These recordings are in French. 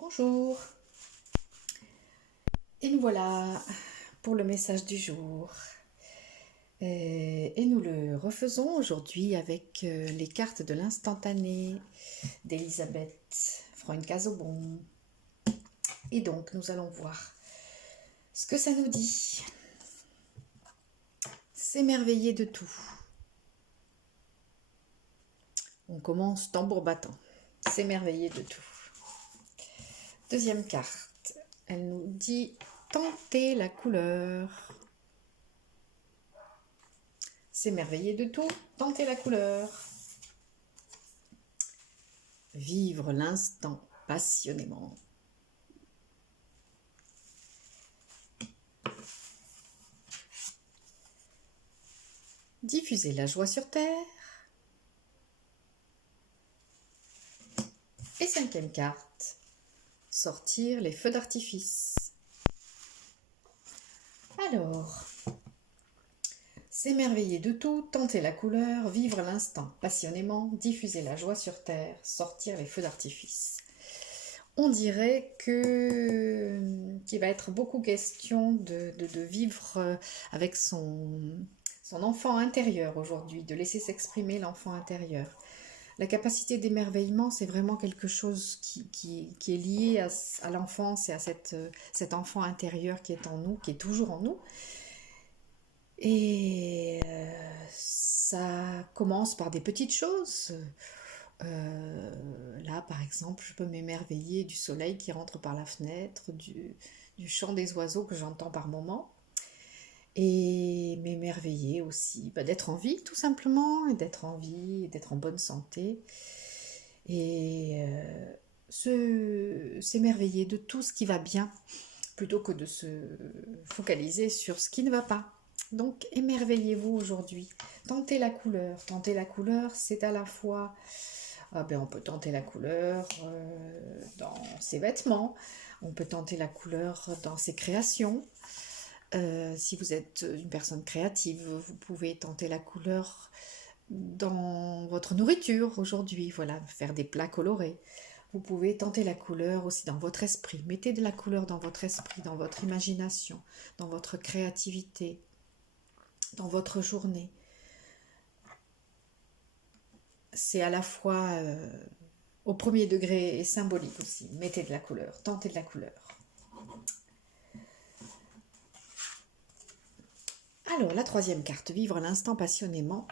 Bonjour, et nous voilà pour le message du jour. Et nous le refaisons aujourd'hui avec les cartes de l'instantané d'Elisabeth Freund-Casobon. Et donc nous allons voir ce que ça nous dit. S'émerveiller de tout. On commence tambour battant. S'émerveiller de tout. Deuxième carte, elle nous dit tenter la couleur. S'émerveiller de tout, tenter la couleur. Vivre l'instant passionnément. Diffuser la joie sur terre. Et cinquième carte, sortir les feux d'artifice. Alors, s'émerveiller de tout, tenter la couleur, vivre l'instant passionnément, diffuser la joie sur terre, sortir les feux d'artifice. On dirait qu'il va être beaucoup question de vivre avec son enfant intérieur aujourd'hui, de laisser s'exprimer l'enfant intérieur. La capacité d'émerveillement, c'est vraiment quelque chose qui est lié à l'enfance et à cet enfant intérieur qui est en nous, qui est toujours en nous. Et ça commence par des petites choses. Là, par exemple, je peux m'émerveiller du soleil qui rentre par la fenêtre, du chant des oiseaux que j'entends par moments. Et m'émerveiller aussi d'être en vie, tout simplement, et d'être en vie, et d'être en bonne santé. Et s'émerveiller de tout ce qui va bien, plutôt que de se focaliser sur ce qui ne va pas. Donc, émerveillez-vous aujourd'hui. Tentez la couleur. Tenter la couleur, c'est à la fois... on peut tenter la couleur dans ses vêtements, on peut tenter la couleur dans ses créations. Si vous êtes une personne créative, vous pouvez tenter la couleur dans votre nourriture aujourd'hui, voilà, faire des plats colorés. Vous pouvez tenter la couleur aussi dans votre esprit. Mettez de la couleur dans votre esprit, dans votre imagination, dans votre créativité, dans votre journée. C'est à la fois au premier degré et symbolique aussi. Mettez de la couleur, tentez de la couleur. Alors, la troisième carte, vivre l'instant passionnément.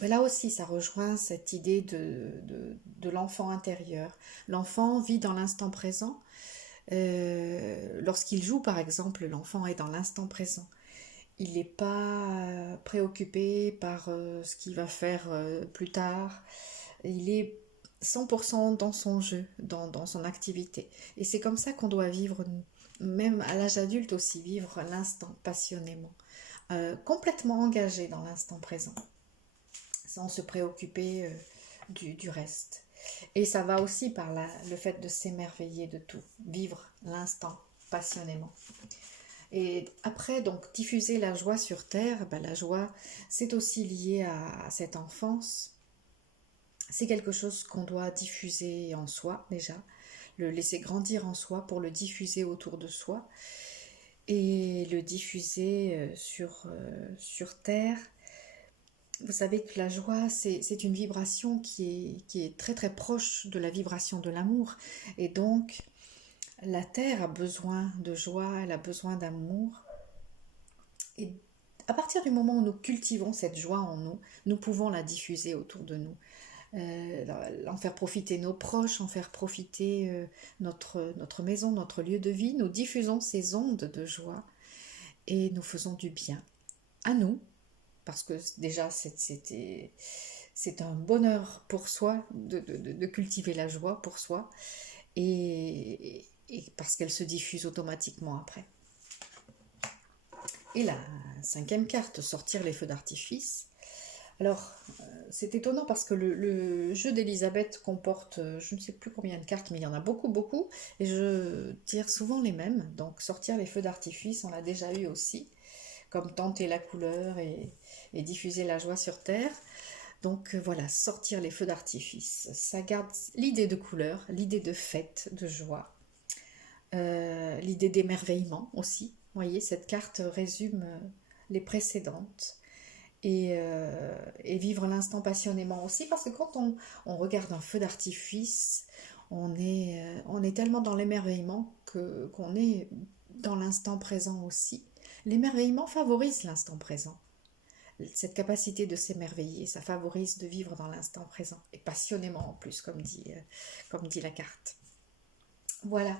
Mais là aussi, ça rejoint cette idée de l'enfant intérieur. L'enfant vit dans l'instant présent. Lorsqu'il joue, par exemple, l'enfant est dans l'instant présent. Il n'est pas préoccupé par ce qu'il va faire plus tard. Il est 100% dans son jeu, dans son activité. Et c'est comme ça qu'on doit vivre, même à l'âge adulte aussi, vivre l'instant passionnément. Complètement engagé dans l'instant présent, sans se préoccuper du reste. Et ça va aussi par le fait de s'émerveiller de tout, vivre l'instant passionnément. Et après, donc, diffuser la joie sur terre, la joie, c'est aussi lié à cette enfance. C'est quelque chose qu'on doit diffuser en soi, déjà, le laisser grandir en soi pour le diffuser autour de soi et le diffuser sur terre. Vous savez que la joie, c'est une vibration qui est très très proche de la vibration de l'amour. Et donc, la terre a besoin de joie, elle a besoin d'amour. Et à partir du moment où nous cultivons cette joie en nous, nous pouvons la diffuser autour de nous. En faire profiter nos proches, en faire profiter notre maison, notre lieu de vie. Nous diffusons ces ondes de joie et nous faisons du bien à nous, parce que déjà c'est un bonheur pour soi de cultiver la joie pour soi, et parce qu'elle se diffuse automatiquement après. Et la cinquième carte, sortir les feux d'artifice. Alors, c'est étonnant parce que le jeu d'Elisabeth comporte, je ne sais plus combien de cartes, mais il y en a beaucoup, beaucoup, et je tire souvent les mêmes. Donc, sortir les feux d'artifice, on l'a déjà eu aussi, comme tenter la couleur et diffuser la joie sur terre. Donc voilà, sortir les feux d'artifice, ça garde l'idée de couleur, l'idée de fête, de joie, l'idée d'émerveillement aussi. Vous voyez, cette carte résume les précédentes. Et vivre l'instant passionnément aussi, parce que quand on regarde un feu d'artifice, on est tellement dans l'émerveillement qu'on est dans l'instant présent aussi. L'émerveillement favorise l'instant présent. Cette capacité de s'émerveiller, ça favorise de vivre dans l'instant présent, et passionnément en plus, comme dit la carte. Voilà.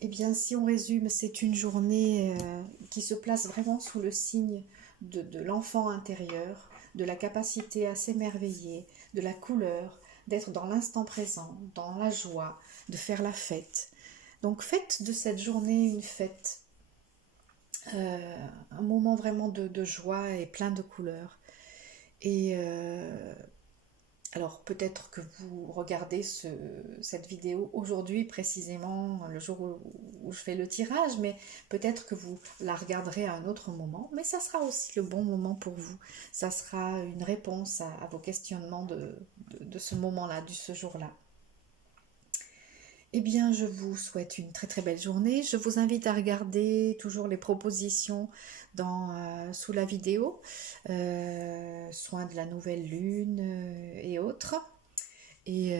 Eh bien, si on résume, c'est une journée qui se place vraiment sous le signe de l'enfant intérieur, de la capacité à s'émerveiller, de la couleur, d'être dans l'instant présent, dans la joie, de faire la fête. Donc faites de cette journée une fête, un moment vraiment de joie et plein de couleurs. Et alors peut-être que vous regardez cette vidéo aujourd'hui précisément, le jour où je fais le tirage, mais peut-être que vous la regarderez à un autre moment, mais ça sera aussi le bon moment pour vous. Ça sera une réponse à vos questionnements de ce moment-là, de ce jour-là. Eh bien, je vous souhaite une très très belle journée. Je vous invite à regarder toujours les propositions sous la vidéo, soins de la nouvelle lune et autres. Et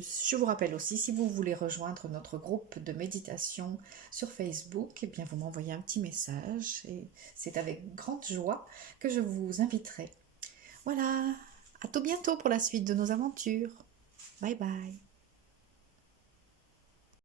je vous rappelle aussi, si vous voulez rejoindre notre groupe de méditation sur Facebook, eh bien vous m'envoyez un petit message et c'est avec grande joie que je vous inviterai. Voilà, à tout bientôt pour la suite de nos aventures. Bye bye.